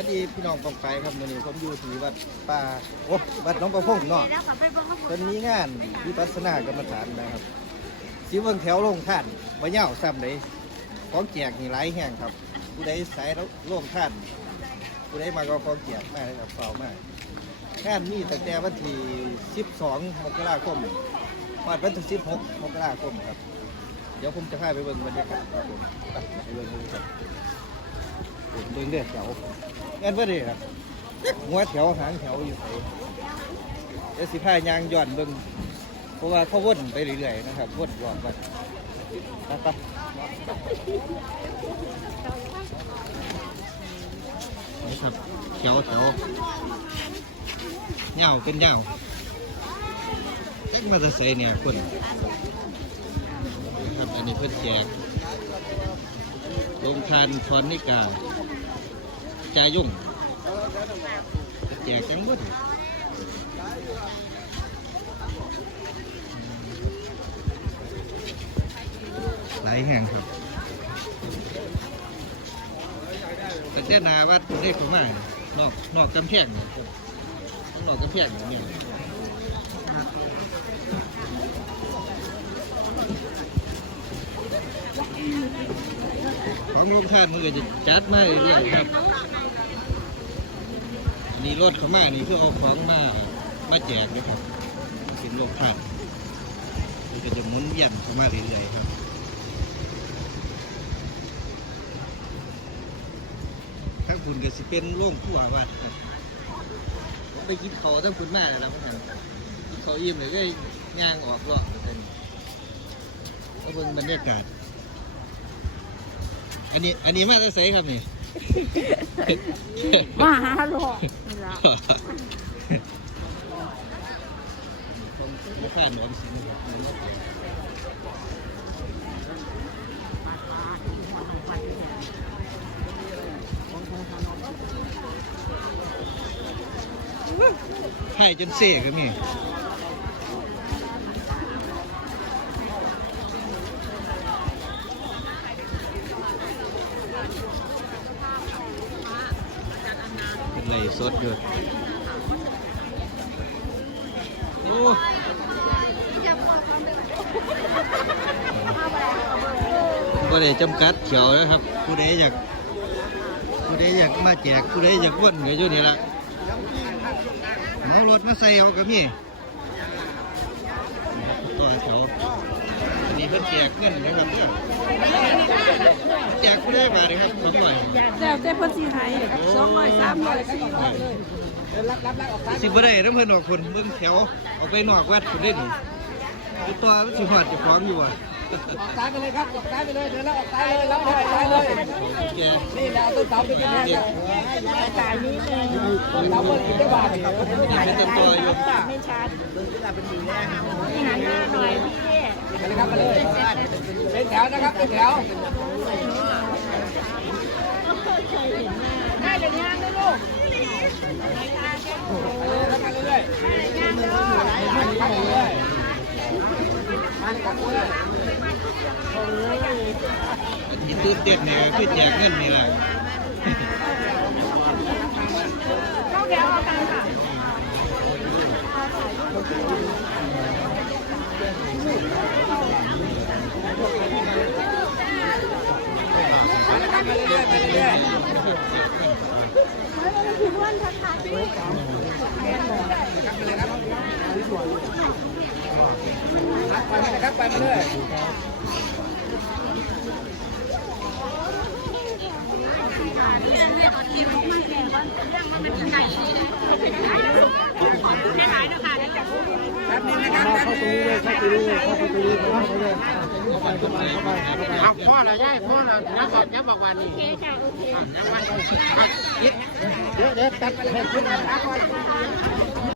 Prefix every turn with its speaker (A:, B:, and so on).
A: วัสดีพี่น้องกองไฟครับมื้อนี้ผมอยู่ที่วัดป่าโอ้วัดหน้องประพงเนาะ
B: แล้วก็ไปเบิ่งข้างบ
A: เพิ่
B: น
A: นมีงานวิปัสสนากรรมฐานนะครับสิเบิ่งแถวลงท่านบ่ยาซ้ำเลยของแจกนี่หลายแห่งครับ ผู้ใดสายลงท่าน ผู้ใดมาก็ของแจกมาเลยครับเฝ้ามากงานมีตั้งแต่วันที่12มกราคมวาดวันที่16มกราคมครับ เดี๋ยวผมจะพาไปเบิ่งบรรยากาศครับผมไปเบิ่งดูครับ เบิ่งเด้อแถวงานบ่ได้ครับหัวแถวหางแถวอยู่ไสเดี๋ยวสิพายางย่อนเบิ่งเพราะว่าเขาวนไปเรื่อยๆนะครับวนรอบวัดนะครับนี่ครับแถวแถวเงาเป็นเงาแท็กมาจะใส่เนี่ยคนนะครับอันนี้เพิ่นแจกลงทานทอนนิกา จายุ่งแจกจังบุญหลายแห่งครับแต่เจ้านาว่าเรียกผมว่านอกนอกกำแพงนี่ต้องนอกกำแพงนี่ ของลงทานมันก็จะจัดมาเรื่อยๆครับ นี่รถเขามานี่เพื่อเอาของมามาแจกนะครับสินลงทานมันก็จะหมุนเวียนเข้ามาเรื่อยๆครับทั้งคุณก็สิเป็นโร่งทั่ววัดครับผมไปกินเขาทั้งคุณมากแล้วครับกินเขาอิ่มเลยก็ย่างออกรอบเลยก็เบิ่งบรรยากาศ อันนี้ อันนี้มาจะใส่ครับนี่
B: มาหาหลอกนี่ล่ะ
A: ผมไม่ค่าหนอนสินะครับให้จนเสกก็มี ไหลสดอยู่โอ้ก็ได้จำกัดเขียวนะครับ ผู้ใดอยาก ผู้ใดอยากมาแจก ผู้ใดอยากว่นก็อยู่นี่ละเอารถมาใส่เอาก็มี เพิ่นแจกเงินนะครับเนี่ยแจกผู้ใดบาทนะครับสองร้อย
B: แล้วแต่เพิ่นสิให้200 300 400เลย
A: สิบ่ได้น้ำเพิ่นออกคนเบิ่งแถวออกไปนอกวัดคนได้หนิคือตัวมันสิหอดเจะฟ้าของอยู่อะ
C: ออกซ้ายไปเลยครับออกซ้ายไปเลยเดินแล้วออกซ้ายเลยแล้วออกซ้ายเลย
A: โอเค
C: นี่แหละเอาต้นเสาเป็นยังไง
A: เด็ก
B: ตายนี้เลย
C: ต้นเสาเปิดกินได้บาทครับ
A: นี่เป็นต้นตัวอยู่
B: ไม่ชัด
C: เดินขึ้นมาเป็นดีแน่ครับ
B: หันหน้าหน่อยพี่
C: มาเลยครับมาเลยเป็นแถวนะครับเป็นแถว
B: ได้เดี๋ยย่างด้วยลูก
C: แล้วมาเรื่อย
B: ย่างเด้
C: เรื่อยๆมากับเรื่อย
A: ที่ตื่นเต้นเนี่ยคือแจกเงินนี่แหละ
B: เข้าแถวเอาตังค์ค่ะ
C: มาเลยครับมาเรื่อยๆมาเรื่อยๆไปเลยครับไปมาเลยแป๊บนึงนะครับแป๊บนึง
D: เอาพ่อละย่ายพ่อละยับบอกยับบอกวันนี้
C: เดี๋ยวเดี๋ยวตัดให้คุณ